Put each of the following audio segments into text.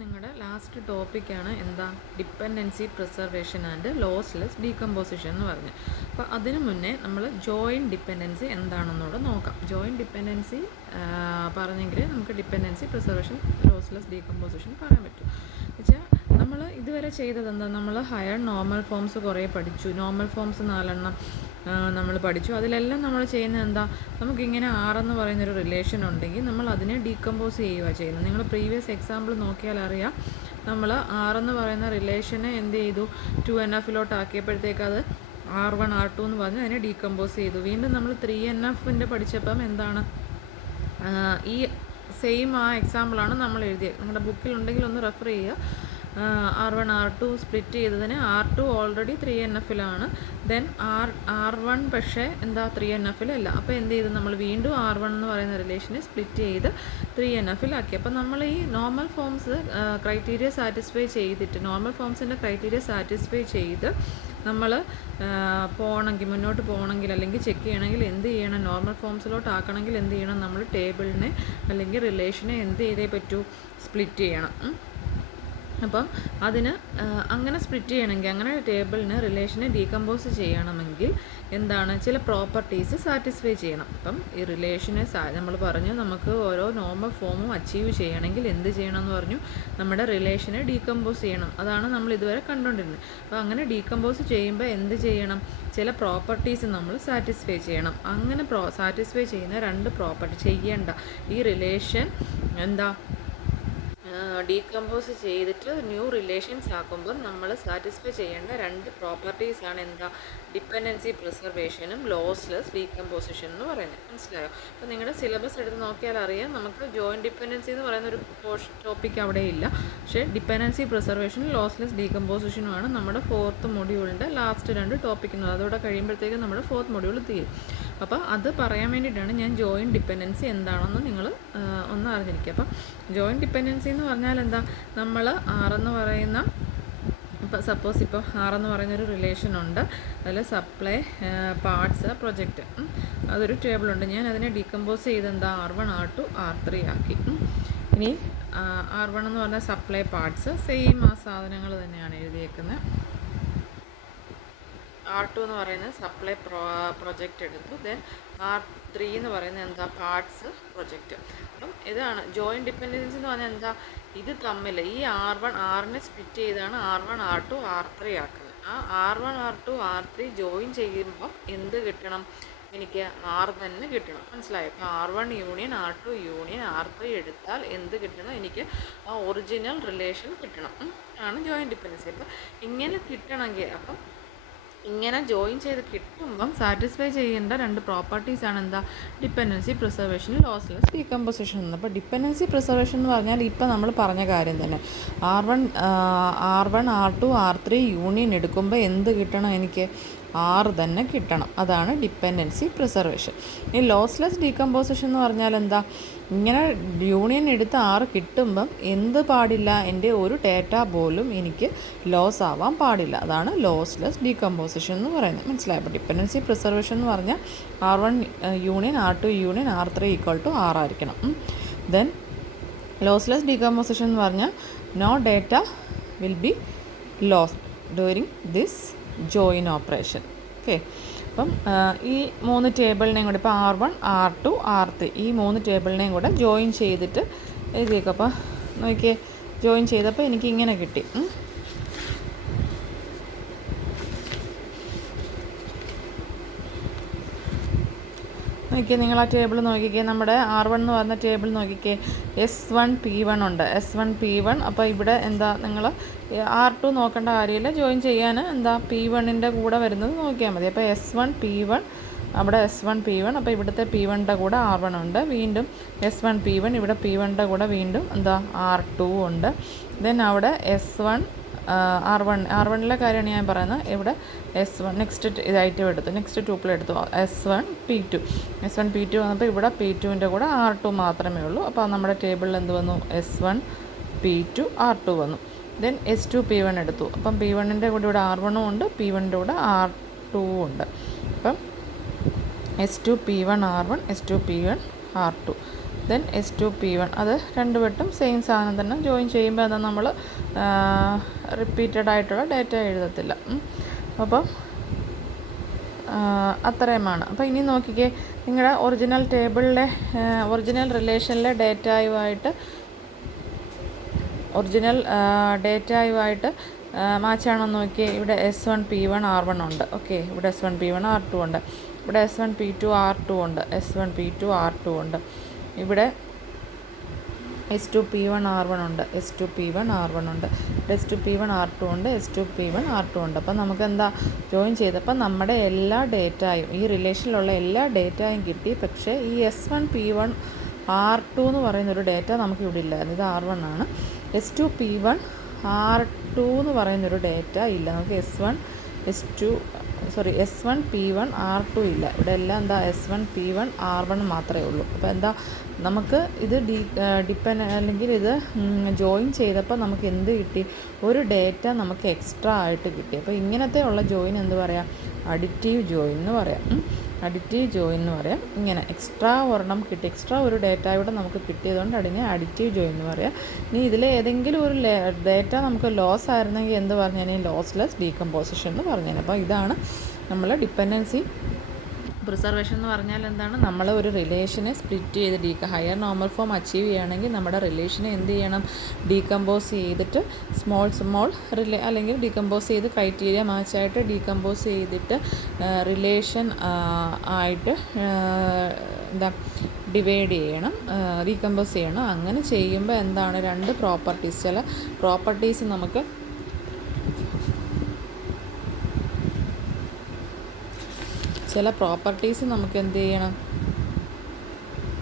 നിങ്ങളുടെ ലാസ്റ്റ് ടോപ്പിക്കാണ് എന്താ dependency preservation and lossless decomposition എന്ന് പറഞ്ഞ്. അപ്പോൾ അതിനു മുന്നേ നമ്മൾ ജോയിൻറ്റ് ഡിപ്പെൻഡൻസി എന്താണെന്നൂടെ നോക്കാം. ജോയിൻറ്റ് ഡിപ്പെൻഡൻസി പറഞ്ഞെങ്കിൽ നമുക്ക് ഡിപ്പെൻഡൻസി പ്രിസർവേഷൻ ലോസ്ലെസ് ഡീകമ്പോസിഷൻ പറയാൻ പറ്റും. വെച്ചാൽ നമ്മൾ ഇതുവരെ ചെയ്തത് എന്താ, നമ്മൾ ഹയർ നോർമൽ ഫോംസ് കുറേ പഠിച്ചു. നോർമൽ ഫോംസ് 4 നമ്മൾ പഠിച്ചു. അതിലെല്ലാം നമ്മൾ ചെയ്യുന്നത് എന്താ, നമുക്കിങ്ങനെ ആറെന്ന് പറയുന്നൊരു റിലേഷൻ ഉണ്ടെങ്കിൽ നമ്മൾ അതിനെ ഡീകമ്പോസ് ചെയ്യുക ചെയ്യുന്നത്. നിങ്ങൾ പ്രീവിയസ് എക്സാമ്പിൾ നോക്കിയാൽ അറിയാം, നമ്മൾ ആറെന്ന് പറയുന്ന റിലേഷനെ എന്ത് ചെയ്തു, 2NF ആക്കിയപ്പോഴത്തേക്ക് അത് R1 R2 എന്ന് പറഞ്ഞ് അതിനെ ഡീകമ്പോസ് ചെയ്തു. വീണ്ടും നമ്മൾ 3NF പഠിച്ചപ്പം എന്താണ്, ഈ സെയിം ആ എക്സാമ്പിളാണ് നമ്മൾ എഴുതിയത്. നിങ്ങളുടെ ബുക്കിലുണ്ടെങ്കിൽ ഒന്ന് റെഫർ ചെയ്യുക. R1 R2 സ്പ്ലിറ്റ് ചെയ്തതിന് R2 already 3NF then R1 പക്ഷേ എന്താ 3NF അപ്പോൾ എന്ത് ചെയ്തു, നമ്മൾ വീണ്ടും R1 എന്ന് പറയുന്ന റിലേഷനെ സ്പ്ലിറ്റ് ചെയ്ത് 3NF ആക്കി. അപ്പോൾ നമ്മൾ ഈ നോർമൽ ഫോംസ് ക്രൈറ്റീരിയ സാറ്റിസ്ഫൈ ചെയ്തിട്ട്, നോർമൽ ഫോംസിൻ്റെ ക്രൈറ്റീരിയ സാറ്റിസ്ഫൈ ചെയ്ത് നമ്മൾ മുന്നോട്ട് പോകണമെങ്കിൽ അല്ലെങ്കിൽ ചെക്ക് ചെയ്യണമെങ്കിൽ എന്ത് ചെയ്യണം, നോർമൽ ഫോംസിലോട്ട് ആക്കണമെങ്കിൽ എന്ത് ചെയ്യണം, നമ്മൾ ടേബിളിനെ അല്ലെങ്കിൽ റിലേഷനെ എന്ത് ചെയ്തേ പറ്റൂ, സ്പ്ലിറ്റ് ചെയ്യണം. അപ്പം അതിന് അങ്ങനെ സ്പ്ലിറ്റ് ചെയ്യണമെങ്കിൽ, അങ്ങനെ ടേബിളിന് റിലേഷനെ ഡീകമ്പോസ് ചെയ്യണമെങ്കിൽ എന്താണ്, ചില പ്രോപ്പർട്ടീസ് സാറ്റിസ്ഫൈ ചെയ്യണം. അപ്പം ഈ റിലേഷനെ നമ്മൾ പറഞ്ഞു, നമുക്ക് ഓരോ നോർമൽ ഫോമും അച്ചീവ് ചെയ്യണമെങ്കിൽ എന്ത് ചെയ്യണമെന്ന് പറഞ്ഞു, നമ്മുടെ റിലേഷനെ ഡീകമ്പോസ് ചെയ്യണം. അതാണ് നമ്മൾ ഇതുവരെ കണ്ടുകൊണ്ടിരുന്നത്. അപ്പോൾ അങ്ങനെ ഡീകമ്പോസ് ചെയ്യുമ്പോൾ എന്ത് ചെയ്യണം, ചില പ്രോപ്പർട്ടീസ് നമ്മൾ സാറ്റിസ്ഫൈ ചെയ്യണം. അങ്ങനെ സാറ്റിസ്ഫൈ ചെയ്യുന്ന 2 പ്രോപ്പർട്ടി ചെയ്യേണ്ട ഈ റിലേഷൻ എന്താ, ഡീകമ്പോസ് ചെയ്തിട്ട് ന്യൂ റിലേഷൻസ് ആക്കുമ്പോൾ നമ്മൾ സാറ്റിസ്ഫൈ ചെയ്യേണ്ട 2 പ്രോപ്പർട്ടീസാണ് എന്താ, ഡിപ്പെൻഡൻസി പ്രിസർവേഷനും ലോസ്ലെസ് ഡീകമ്പോസിഷൻ എന്ന് പറയുന്നത്. മനസ്സിലായോ? അപ്പോൾ നിങ്ങളുടെ സിലബസ് എടുത്ത് നോക്കിയാൽ അറിയാം, നമുക്ക് ജോയിൻറ്റ് ഡിപ്പെൻഡൻസി എന്ന് പറയുന്ന ഒരു ടോപ്പിക്ക് അവിടെ ഇല്ല. പക്ഷേ ഡിപ്പെൻഡൻസി പ്രിസർവേഷനും ലോസ്ലെസ് ഡീകമ്പോസിഷനുമാണ് നമ്മുടെ 4th മൊഡ്യൂളിൻ്റെ ലാസ്റ്റ് 2 ടോപ്പിക്ക്. അതോടെ കഴിയുമ്പോഴത്തേക്കും നമ്മുടെ 4th മൊഡ്യൂൾ തീരും. അപ്പോൾ അത് പറയാൻ വേണ്ടിയിട്ടാണ് ഞാൻ ജോയിൻറ്റ് ഡിപ്പെൻഡൻസി എന്താണെന്ന് നിങ്ങൾ ഒന്ന് അറിഞ്ഞിരിക്കുക. അപ്പം ജോയിൻറ്റ് ഡിപ്പെൻഡൻസി എന്ന് പറഞ്ഞാൽ എന്താ, നമ്മൾ ആറെന്ന് പറയുന്ന, ഇപ്പോൾ സപ്പോസ് ഇപ്പോൾ ആറെന്ന് പറയുന്നൊരു റിലേഷൻ ഉണ്ട്, അതിൽ സപ്ലൈ പാർട്സ് പ്രൊജക്റ്റ്, അതൊരു ടേബിളുണ്ട്. ഞാൻ അതിനെ ഡീകമ്പോസ് ചെയ്ത് എന്താ R1 R2 R3 ആക്കി. ഇനി R1 എന്ന് പറഞ്ഞാൽ സപ്ലൈ പാർട്സ്, സെയിം ആ സാധനങ്ങൾ തന്നെയാണ് എഴുതിയേക്കുന്നത്. R2 എന്ന് പറയുന്നത് സപ്ലൈ പ്രൊജക്റ്റ് എടുത്തു. ദെൻ R3 എന്ന് പറയുന്നത് എന്താ, പാർട്സ് പ്രൊജക്റ്റ്. അപ്പം ഇതാണ് ജോയിൻറ്റ് ഡിപ്പെൻഡൻസി എന്ന് പറഞ്ഞാൽ എന്താ, ഇത് തമ്മിൽ ഈ R1 Rനെ സ്പ്ലിറ്റ് ചെയ്താണ് R1 R2 R3 ആക്കുന്നത്. ആ R1 R2 R3 ജോയിൻ ചെയ്യുമ്പോൾ എന്ത് കിട്ടണം, എനിക്ക് R തന്നെ കിട്ടണം. മനസ്സിലായോ? ഇപ്പോൾ R1 union R2 union R3 എടുത്താൽ എന്ത് കിട്ടണം, എനിക്ക് ആ ഒറിജിനൽ റിലേഷൻ കിട്ടണം. ആണ് ജോയിൻറ്റ് ഡിപ്പെൻഡൻസി. അപ്പോൾ ഇങ്ങനെ കിട്ടണമെങ്കിൽ, അപ്പം ഇങ്ങനെ ജോയിൻ ചെയ്ത് കിട്ടുമ്പം സാറ്റിസ്ഫൈ ചെയ്യേണ്ട 2 പ്രോപ്പർട്ടീസാണ് എന്താ, ഡിപ്പെൻഡൻസി പ്രിസർവേഷൻ ലോസ്ലെസ് ഡീകമ്പോസിഷൻ എന്ന്. അപ്പോൾ ഡിപ്പെൻഡൻസി പ്രിസർവേഷൻ എന്ന് പറഞ്ഞാൽ ഇപ്പോൾ നമ്മൾ പറഞ്ഞ കാര്യം തന്നെ, R1 R2 R3 യൂണിയൻ എടുക്കുമ്പോൾ എന്ത് കിട്ടണം, എനിക്ക് R തന്നെ കിട്ടണം. അതാണ് ഡിപ്പെൻഡൻസി പ്രിസർവേഷൻ. ഈ ലോസ്ലെസ് ഡീകമ്പോസിഷൻ എന്ന് പറഞ്ഞാൽ എന്താ, ഇങ്ങനെ യൂണിയൻ എടുത്ത് R കിട്ടുമ്പം എന്ത് പാടില്ല, എൻ്റെ ഒരു ഡേറ്റ പോലും എനിക്ക് ലോസ് ആവാൻ പാടില്ല. അതാണ് ലോസ്ലെസ് ഡീകമ്പോസിഷൻ എന്ന് പറയുന്നത്. മനസ്സിലായോ? അപ്പോൾ ഡിപ്പെൻഡൻസി പ്രിസർവേഷൻ എന്ന് പറഞ്ഞാൽ R1 union R2 union R3 = R ആയിരിക്കണം. ദെൻ ലോസ്ലെസ് ഡീകമ്പോസിഷൻ എന്ന് പറഞ്ഞാൽ no data will be loss during this join operation. Okay. അപ്പം ഈ 3 ടേബിളിനെയും കൂടെ, ഇപ്പോൾ R1 R2 R3 ഈ 3 ടേബിളിനെയും കൂടെ ജോയിൻ ചെയ്തിട്ട് എഴുതിയേക്കും. അപ്പോൾ നോക്കിയേ, ജോയിൻ ചെയ്തപ്പോൾ എനിക്ക് ഇങ്ങനെ കിട്ടി. നോക്കിയേ, നിങ്ങൾ ആ ടേബിൾ നോക്കിക്കേ, നമ്മുടെ R1 എന്ന് പറഞ്ഞ ടേബിൾ നോക്കിക്കേ, S1 P1 ഉണ്ട്. S1 P1. അപ്പോൾ ഇവിടെ എന്താ, നിങ്ങൾ R2 നോക്കേണ്ട കാര്യമില്ല, ജോയിൻ ചെയ്യാൻ എന്താ P1ൻ്റെ കൂടെ വരുന്നത് നോക്കിയാൽ മതി. അപ്പോൾ S1 P1, അവിടെ S1 P1. അപ്പോൾ ഇവിടുത്തെ P1ൻ്റെ കൂടെ R1 ഉണ്ട്. വീണ്ടും S1 P1, ഇവിടെ P1ൻ്റെ കൂടെ വീണ്ടും എന്താ R2 ഉണ്ട്. ദെൻ അവിടെ S1 R1ലെ കാര്യമാണ് ഞാൻ പറയുന്നത്. ഇവിടെ S1 നെക്സ്റ്റ് ഇതായിട്ട് എടുത്തു, നെക്സ്റ്റ് ട്യൂപ്പിൾ എടുത്തു, S1 P2 വന്നപ്പോൾ ഇവിടെ P2ൻ്റെ കൂടെ R2 മാത്രമേ ഉള്ളൂ. അപ്പോൾ നമ്മുടെ ടേബിളിൽ എന്ത് വന്നു, S1 P2 R2 വന്നു. ദെൻ S2 P1 എടുത്തു. അപ്പം P1ൻ്റെ കൂടെ ഇവിടെ R1 ഉണ്ട്, P1ൻ്റെ കൂടെ R2 ഉണ്ട്. അപ്പം S2 P1 R1 S2 P1 R2. Then S2P1 അത് രണ്ട് വട്ടം സെയിം സാധനം തന്നെ ജോയിൻ ചെയ്യുമ്പോൾ അത് നമ്മൾ റിപ്പീറ്റഡ് ആയിട്ടുള്ള ഡേറ്റ എഴുതത്തില്ല. അപ്പം അത്രയുമാണ്. അപ്പോൾ ഇനി നോക്കിക്കേ, നിങ്ങളുടെ ഒറിജിനൽ ടേബിളിലെ ഒറിജിനൽ റിലേഷനിലെ ഡേറ്റയുമായിട്ട് മാച്ചാണോ നോക്കിയേ. ഇവിടെ S1P1 R1 ഉണ്ട്. ഓക്കെ, ഇവിടെ S1P1 R2 ഉണ്ട്. ഇവിടെ S1P2 R2 ഉണ്ട്. S1P2 R2 ഉണ്ട്. ഇവിടെ S2P1 R1 ഉണ്ട്. S2P1 R1 ഉണ്ട്. S2P1 R2 ഉണ്ട്. S2P1 R2 ഉണ്ട്. അപ്പം നമുക്ക് എന്താ ജോയിൻ ചെയ്തപ്പോൾ നമ്മുടെ എല്ലാ ഡേറ്റയും, ഈ റിലേഷനിലുള്ള എല്ലാ ഡേറ്റയും കിട്ടി. പക്ഷേ ഈ S1P1 R2 എന്ന് പറയുന്നൊരു ഡേറ്റ നമുക്ക് ഇവിടെ ഇല്ലായിരുന്നു. ഇത് R1 ആണ്. S2P1 R2 എന്ന് പറയുന്നൊരു ഡേറ്റ ഇല്ല. നമുക്ക് S1P1 R2 ഇല്ല. ഇവിടെ എല്ലാം എന്താ S1P1 R1 മാത്രമേ ഉള്ളൂ. അപ്പോൾ എന്താ നമുക്ക് ഇത് അല്ലെങ്കിൽ ഇത് ജോയിൻ ചെയ്തപ്പോൾ നമുക്ക് എന്ത് കിട്ടി? ഒരു ഡേറ്റ നമുക്ക് എക്സ്ട്രാ ആയിട്ട് കിട്ടി. അപ്പോൾ ഇങ്ങനത്തെ ഉള്ള ജോയിൻ എന്ത് പറയാം? അഡിറ്റീവ് ജോയിൻ എന്ന് പറയാം. അഡിറ്റീവ് ജോയിൻ എന്ന് പറയാം. ഇങ്ങനെ എക്സ്ട്രാ ഒരെണ്ണം കിട്ടി, എക്സ്ട്രാ ഒരു ഡേറ്റ ഇവിടെ നമുക്ക് കിട്ടിയതുകൊണ്ട് അതിനെ അഡിറ്റീവ് ജോയിൻ എന്ന് പറയാം. ഇനി ഇതിൽ ഏതെങ്കിലും ഒരു ഡേറ്റ നമുക്ക് ലോസ് ആയിരുന്നെങ്കിൽ എന്ത് പറഞ്ഞാൽ ലോസ്ലെസ് ഡീകമ്പോസിഷൻ എന്ന് പറഞ്ഞാൽ. അപ്പോൾ ഇതാണ് നമ്മൾ ഡിപ്പെൻഡൻസി പ്രിസർവേഷൻ എന്ന് പറഞ്ഞാൽ എന്താണ്? നമ്മൾ ഒരു റിലേഷനെ സ്പ്ലിറ്റ് ചെയ്ത് ഹയർ നോർമൽ ഫോം അച്ചീവ് ചെയ്യുകയാണെങ്കിൽ നമ്മുടെ റിലേഷനെ എന്ത് ചെയ്യണം? ഡീകമ്പോസ് ചെയ്തിട്ട് സ്മോൾ അല്ലെങ്കിൽ ഡീകമ്പോസ് ചെയ്ത് ക്രൈറ്റീരിയ മാച്ചായിട്ട് ഡീകമ്പോസ് ചെയ്തിട്ട് റിലേഷൻ ആയിട്ട് എന്താ ഡിവൈഡ് ചെയ്യണം, ഡീകമ്പോസ് ചെയ്യണം. അങ്ങനെ ചെയ്യുമ്പോൾ എന്താണ്? രണ്ട് പ്രോപ്പർട്ടീസ്, ചില പ്രോപ്പർട്ടീസ് നമുക്ക് നമുക്ക് എന്ത് ചെയ്യണം?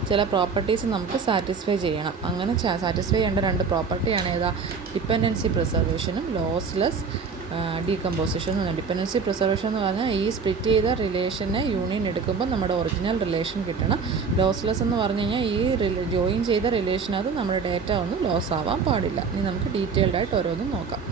ചില പ്രോപ്പർട്ടീസ് നമുക്ക് സാറ്റിസ്ഫൈ ചെയ്യണം. അങ്ങനെ സാറ്റിസ്ഫൈ ചെയ്യേണ്ട രണ്ട് പ്രോപ്പർട്ടിയാണ് ഏതാ? ഡിപ്പെൻഡൻസി പ്രിസർവേഷനും ലോസ്ലെസ് ഡീകമ്പോസിഷനും. ഡിപ്പെൻഡൻസി പ്രിസർവേഷൻ എന്ന് പറഞ്ഞാൽ ഈ സ്പ്ലിറ്റ് ചെയ്ത റിലേഷനെ യൂണിയൻ എടുക്കുമ്പോൾ നമ്മുടെ ഒറിജിനൽ റിലേഷൻ കിട്ടണം. ലോസ്ലെസ് എന്ന് പറഞ്ഞു കഴിഞ്ഞാൽ ഈ ജോയിൻ ചെയ്ത റിലേഷനകത്ത് നമ്മുടെ ഡേറ്റ ഒന്നും ലോസ് ആവാൻ പാടില്ല. ഇനി നമുക്ക് ഡീറ്റെയിൽഡായിട്ട് ഓരോന്നും നോക്കാം.